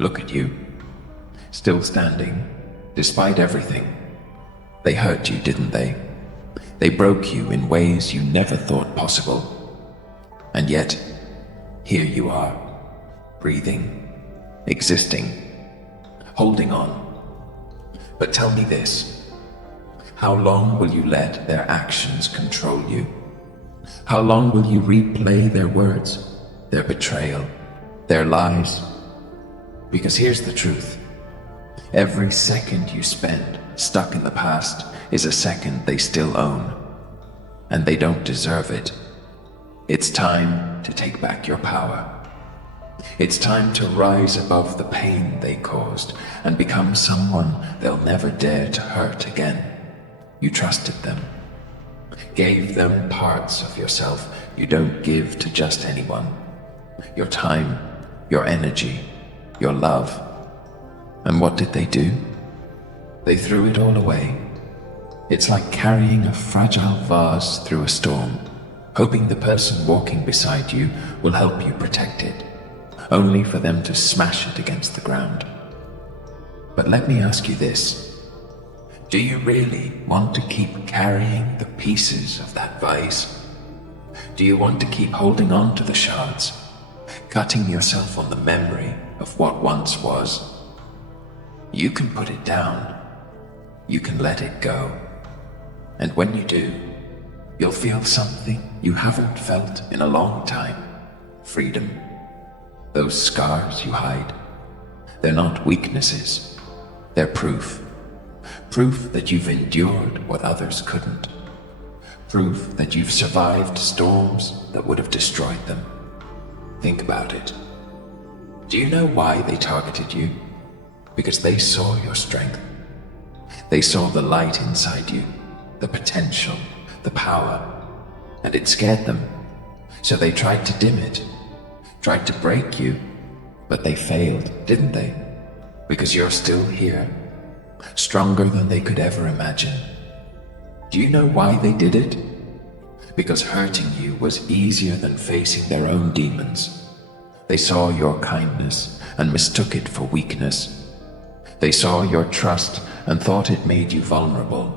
Look at you, still standing, despite everything. They hurt you, didn't they? They broke you in ways you never thought possible. And yet, here you are, breathing, existing, holding on. But tell me this, how long will you let their actions control you? How long will you replay their words, their betrayal, their lies? Because here's the truth. Every second you spend stuck in the past is a second they still own, and they don't deserve it. It's time to take back your power. It's time to rise above the pain they caused and become someone they'll never dare to hurt again. You trusted them, gave them parts of yourself you don't give to just anyone. Your time, your energy, your love. And what did they do? They threw it all away. It's like carrying a fragile vase through a storm, hoping the person walking beside you will help you protect it, only for them to smash it against the ground. But let me ask you this. Do you really want to keep carrying the pieces of that vase? Do you want to keep holding on to the shards, cutting yourself on the memory of what once was? You can put it down. You can let it go. And when you do, you'll feel something you haven't felt in a long time. Freedom. Those scars you hide, they're not weaknesses. They're proof. Proof that you've endured what others couldn't. Proof that you've survived storms that would have destroyed them. Think about it. Do you know why they targeted you? Because they saw your strength. They saw the light inside you, the potential, the power, and it scared them. So they tried to dim it, tried to break you, but they failed, didn't they? Because you're still here, stronger than they could ever imagine. Do you know why they did it? Because hurting you was easier than facing their own demons. They saw your kindness and mistook it for weakness. They saw your trust and thought it made you vulnerable.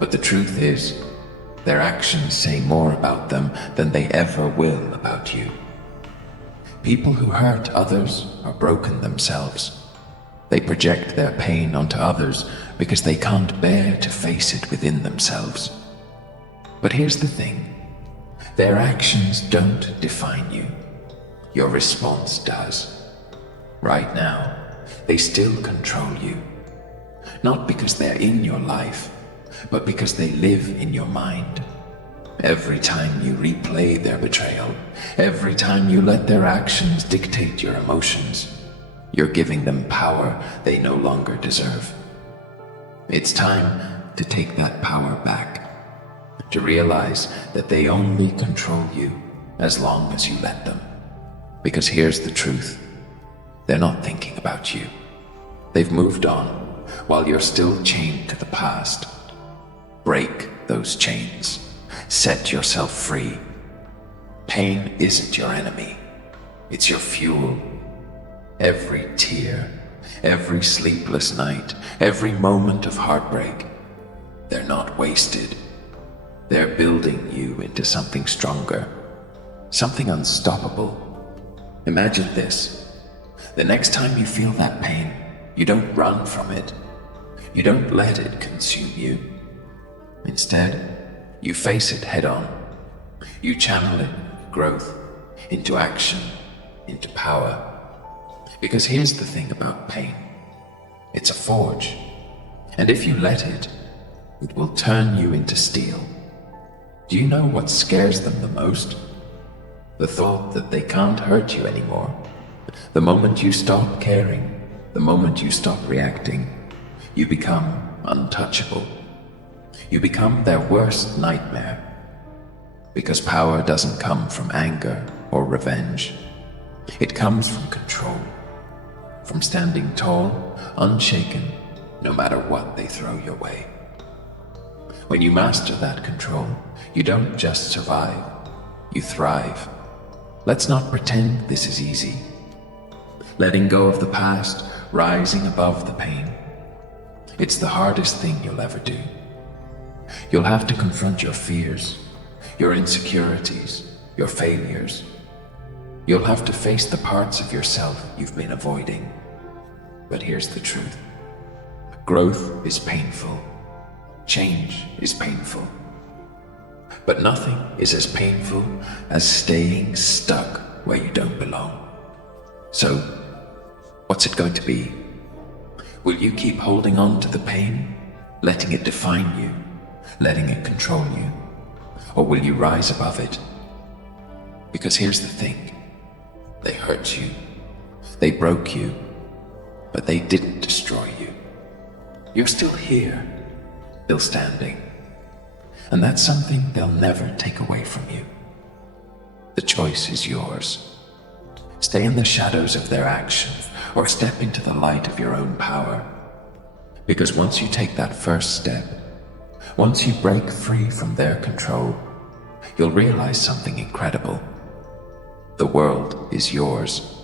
But the truth is, their actions say more about them than they ever will about you. People who hurt others are broken themselves. They project their pain onto others because they can't bear to face it within themselves. But here's the thing. Their actions don't define you. Your response does. Right now, they still control you. Not because they're in your life, but because they live in your mind. Every time you replay their betrayal, every time you let their actions dictate your emotions, you're giving them power they no longer deserve. It's time to take that power back, to realize that they only control you as long as you let them. Because here's the truth. They're not thinking about you. They've moved on while you're still chained to the past. Break those chains. Set yourself free. Pain isn't your enemy. It's your fuel. Every tear, every sleepless night, every moment of heartbreak, they're not wasted. They're building you into something stronger, something unstoppable. Imagine this. The next time you feel that pain, you don't run from it. You don't let it consume you. Instead, you face it head on. You channel it, growth, into action, into power. Because here's the thing about pain. It's a forge. And if you let it, it will turn you into steel. Do you know what scares them the most? The thought that they can't hurt you anymore. The moment you stop caring, the moment you stop reacting, you become untouchable. You become their worst nightmare. Because power doesn't come from anger or revenge. It comes from control. From standing tall, unshaken, no matter what they throw your way. When you master that control, you don't just survive, you thrive. Let's not pretend this is easy. letting go of the past, rising above the pain. It's the hardest thing you'll ever do. You'll have to confront your fears, your insecurities, your failures. You'll have to face the parts of yourself you've been avoiding. But here's the truth. Growth is painful. Change is painful. But nothing is as painful as staying stuck where you don't belong. So, what's it going to be? Will you keep holding on to the pain, letting it define you, letting it control you? Or will you rise above it? Because here's the thing. They hurt you. They broke you. But they didn't destroy you. You're still here, still standing. And that's something they'll never take away from you. The choice is yours. Stay in the shadows of their actions, or step into the light of your own power. Because once you take that first step, once you break free from their control, you'll realize something incredible. The world is yours.